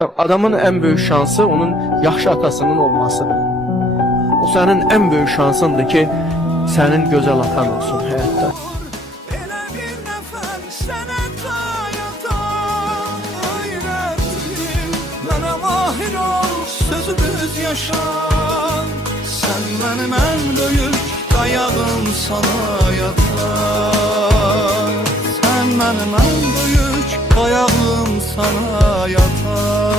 Adamın en büyük şansı onun yaxşı atasının olmasıdır. O senin en büyük şansındır ki senin güzel atan olsun hayatta. Elə bir nəfər sənə tayata öyrətdim. Mənə mahir ol, sözümüz yaşan. Sən mənim ən böyük dayağım sana yatar. Sən mənim ən böyük dayağım sana yatar.